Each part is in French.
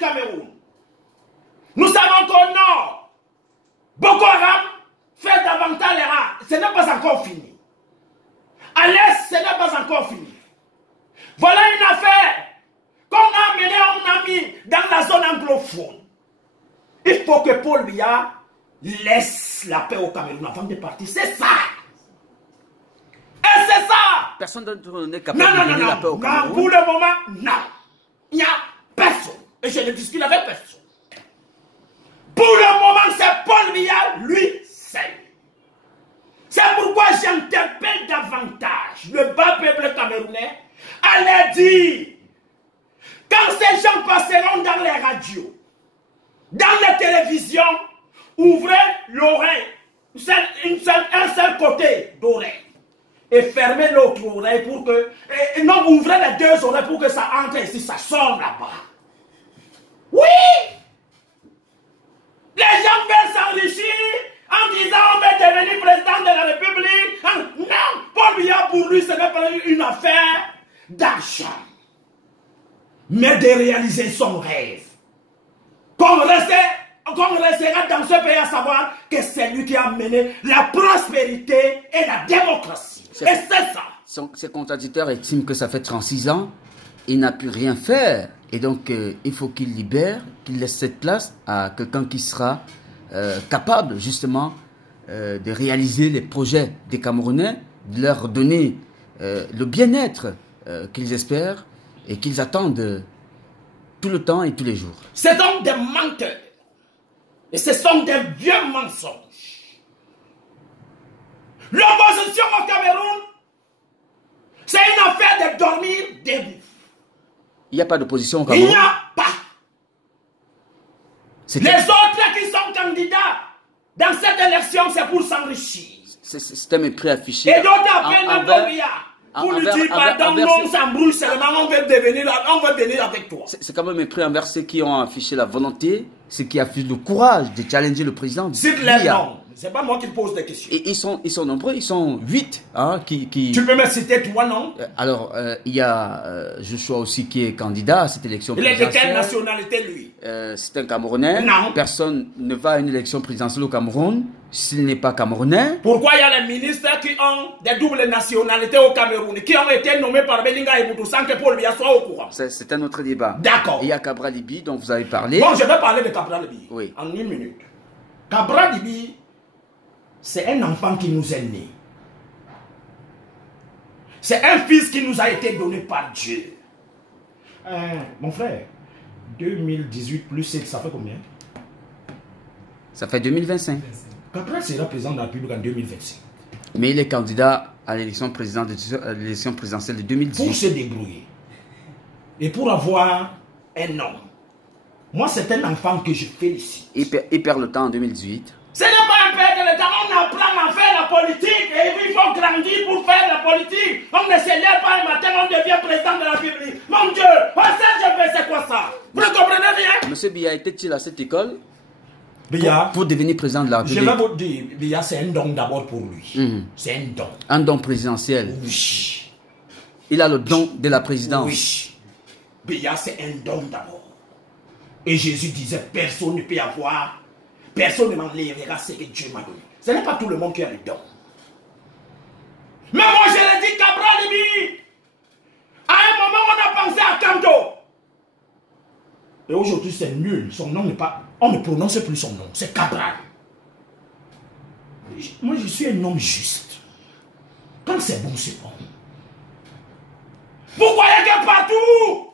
Cameroun. Nous savons qu'au nord, Boko Haram fait davantage les rats. Ce n'est pas encore fini. À l'est, ce n'est pas encore fini. Voilà une affaire qu'on a menée, on a mis dans la zone anglophone. Il faut que Paul Biya laisse la paix au Cameroun avant de partir. C'est ça. Et c'est ça. Personne d'entre n'est capable de donner la paix au Cameroun. Non, pour le moment, non. Il n'y a personne. Et je ne discute avec personne. Pour le moment, c'est Paul Biya, lui, seul. C'est pourquoi j'interpelle davantage le bas peuple camerounais à leur dire, quand ces gens passeront dans les radios, dans les télévisions, ouvrez l'oreille, un seul côté d'oreille, et fermez l'autre oreille pour que, non, ouvrez les deux oreilles pour que ça entre ici, ça sort là-bas. Oui! Les gens veulent s'enrichir en disant on va devenir président de la République. Non, Paul Biya pour lui ce n'est pas une affaire d'argent, mais de réaliser son rêve. Qu'on restera dans ce pays à savoir que c'est lui qui a mené la prospérité et la démocratie. Et c'est ça. Ses contradicteurs estiment que ça fait 36 ans, il n'a pu rien faire. Et donc, il faut qu'il libère, qu'il laisse cette place à quelqu'un qui sera capable, justement, de réaliser les projets des Camerounais, de leur donner le bien-être qu'ils espèrent et qu'ils attendent tout le temps et tous les jours. C'est donc des menteurs. Et ce sont des vieux mensonges. L'opposition au Cameroun, c'est une affaire de dormir debout. Il n'y a pas d'opposition au Cameroun. Il n'y a pas. Les autres qui sont candidats dans cette élection, c'est pour s'enrichir. C'est un mépris affiché. Et d'autres appellent Paul Biya pour lui dire pardon, non, on s'embrouille seulement, on veut venir avec toi. C'est quand même un mépris envers ceux qui ont affiché la volonté, ceux qui affichent le courage de challenger le président. C'est pas moi qui pose des questions. Et ils sont nombreux, ils sont 8. Hein, qui... Tu peux me citer toi, non? Alors, il y a Joshua aussi qui est candidat à cette élection présidentielle. Il est de quelle nationalité, lui? C'est un Camerounais. Non. Personne ne va à une élection présidentielle au Cameroun s'il n'est pas Camerounais. Pourquoi il y a les ministres qui ont des doubles nationalités au Cameroun, qui ont été nommés par Belinga et Boutou sans que Paul Biya soit au courant? C'est un autre débat. D'accord. Il y a Cabra Libi dont vous avez parlé. Bon, je vais parler de Cabra Libi. Oui. En une minute. Cabra Libi, c'est un enfant qui nous est né. C'est un fils qui nous a été donné par Dieu. Mon frère, 2018 plus 7, ça fait combien? Ça fait 2025. Cabra sera président de la République en 2025. Mais il est candidat à l'élection présidentielle de 2018. Pour se débrouiller. Et pour avoir un homme. Moi, c'est un enfant que je félicite. Il perd le temps en 2018. Ce n'est pas un perte de temps, on apprend à faire la politique et il faut grandir pour faire la politique. On ne se lève pas un matin, on devient président de la République. Mon Dieu, c'est quoi ça? Vous ne comprenez rien? Monsieur Biya était-il à cette école Biya, pour devenir président de la République? Je vais vous dire, Biya, c'est un don d'abord pour lui. C'est un don. Un don présidentiel? Oui. Il a le don de la présidence? Oui. Biya, c'est un don d'abord. Et Jésus disait, personne ne peut avoir. Personne ne m'enlèvera ce que Dieu m'a donné. Ce n'est pas tout le monde qui a le don. Mais moi je l'ai dit, Cabra Libi. À un moment on a pensé à Kanto. Et aujourd'hui c'est nul. Son nom n'est pas... On ne prononce plus son nom. C'est Cabral. Moi je suis un homme juste. Quand c'est bon, c'est bon. Vous croyez que partout,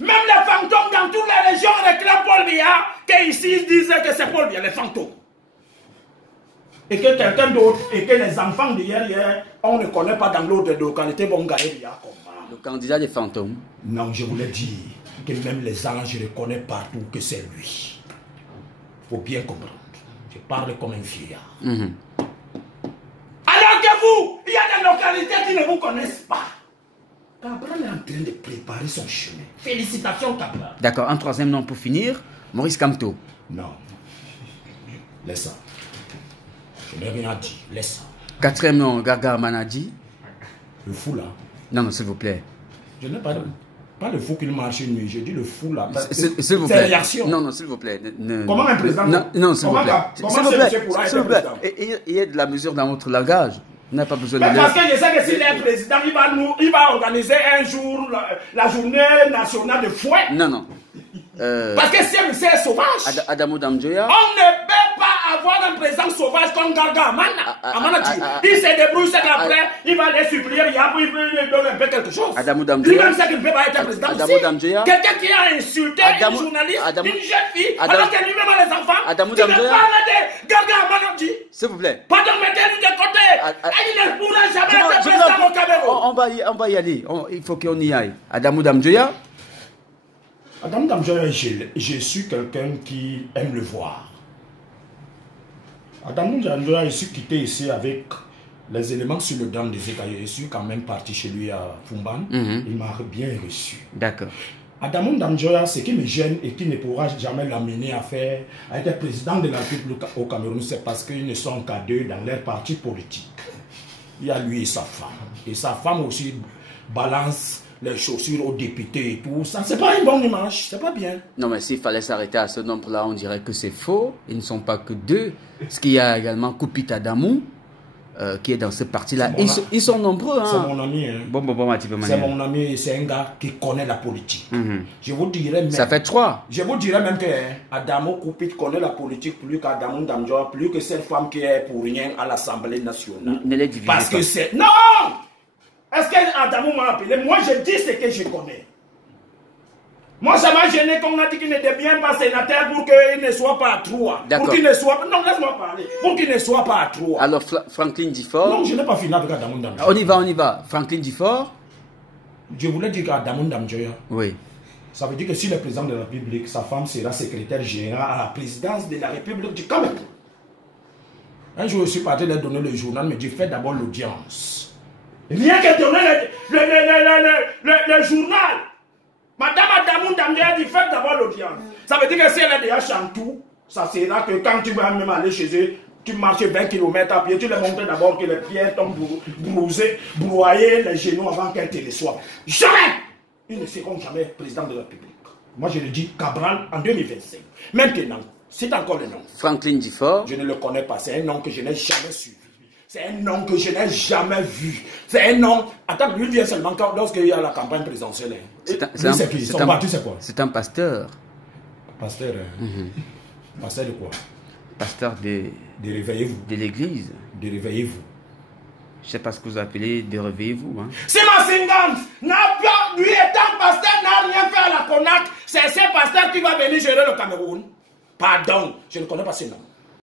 même les fantômes dans toutes les régions réclament Paul Biya, qu'ici ils disent que c'est Paul Biya, les fantômes. Et que quelqu'un d'autre, et que les enfants d'hier, on ne connaît pas dans l'autre localité, vont gagner Biya comme ça. Le candidat des fantômes? Non, je voulais dire que même les anges reconnaissent partout que c'est lui. Il faut bien comprendre. Je parle comme un vieillard. Alors que vous, il y a des localités qui ne vous connaissent pas. Cabral est en train de préparer son chemin. Félicitations, Cabral. D'accord, un troisième nom pour finir, Maurice Kamto. Non. Laisse ça. Je n'ai rien dit. Laisse ça. Quatrième nom, Gargar Manadi. Le fou là. Non, non, s'il vous plaît. Je n'ai pas dit. Pas le fou qu'il marche nuit, je dis le fou là. S'il vous plaît. Réaction. Non, s'il vous plaît. Comment un président? Non, s'il vous plaît. Comment ce monsieur pourra être président? Il y a de la mesure dans votre langage. On n'a pas besoin de... Mais parce que je sais que s'il est président, il va organiser un jour la journée nationale de fouet. Non. Parce que c'est sauvage. Adamo Damjoya. On ne peut pas avoir un président sauvage comme Garga Amana. Il se débrouille, c'est qu'après, il va les supplier, il lui donne un peu quelque chose. Adamo Damjoya. Lui-même sait qu'il ne peut pas être président aussi. Quelqu'un qui a insulté une journaliste, une jeune fille, alors que lui-même a les enfants. Adamo tu ne Damjoya. parles de Garga Amana. S'il vous plaît. Pardon, mettez-lui de côté. Il ne pourra jamais être président au Cameroun. On va y aller. Il faut qu'on y aille. Adamo Damjoya. Adamo Damjoya, je suis quelqu'un qui aime le voir. Adamo Damjoya, je suis quitté ici avec les éléments sur le dent des écailles. Je suis quand même parti chez lui à Fumban. Il m'a bien reçu. D'accord. Adamo Damjoya, ce qui me gêne et qui ne pourra jamais l'amener à être président de la République au Cameroun, c'est parce qu'ils ne sont qu'à deux dans leur parti politique. Il y a lui et sa femme. Et sa femme aussi balance les chaussures aux députés et tout. Ça, c'est pas une bonne image. C'est pas bien. Non, mais s'il fallait s'arrêter à ce nombre-là, on dirait que c'est faux. Ils ne sont pas que deux. Parce qu'il y a également Koupit Adamou, qui est dans ce parti-là. Ils sont nombreux. Hein. C'est mon ami. Hein. C'est mon ami. C'est un gars qui connaît la politique. Je vous dirais même... Ça fait 3. Je vous dirais même que Adamo Koupit connaît la politique plus qu'Adamo Damjoya, plus que cette femme qui est pour rien à l'Assemblée nationale. Ne les divisez Parce pas. que c'est... Non! Est-ce qu'Adamo m'a appelé? Moi, je dis ce que je connais. Moi, ça m'a gêné qu'on a dit qu'il n'était bien pas sénateur pour qu'il ne soit pas à 3. Pour qu'il ne soit pas... Non, laisse-moi parler. Pour qu'il ne soit pas à 3. Alors, Franklin Difford... Non, je n'ai pas fini avec Adamo Damjoya. On y va. Franklin Difford... Je voulais dire qu'Adamo Damjoya... Oui. Ça veut dire que si le président de la République, sa femme sera secrétaire générale à la présidence de la République du Cameroun. Un jour, je suis parti leur donner le journal, mais j'ai fait d'abord l'audience. Rien que donner le journal. Madame Adamo Damjoya dit faites d'abord l'audience. Ça veut dire que si elle est déjà chantou, ça sera que quand tu vas même aller chez eux, tu marches 20 km à pied, tu leur montres d'abord que les pieds tombent brouillés les genoux avant qu'elle te les soit. Jamais! Ils ne seront jamais président de la République. Moi je le dis, Cabral en 2025. Maintenant, c'est encore le nom. Franklin Difford. Je ne le connais pas, c'est un nom que je n'ai jamais suivi. C'est un nom que je n'ai jamais vu. C'est un nom... Attends, lui vient seulement lorsqu'il y a la campagne présidentielle. C'est qui? Son parti, c'est quoi? C'est un pasteur. Pasteur Pasteur de quoi? Pasteur de réveillez-vous. De l'église. De réveillez-vous. Je ne sais pas ce que vous appelez de réveillez-vous. Hein. Sima Singam, lui étant pasteur, n'a rien fait à la CONAC. C'est ce pasteur qui va venir gérer le Cameroun. Pardon, je ne connais pas ce nom.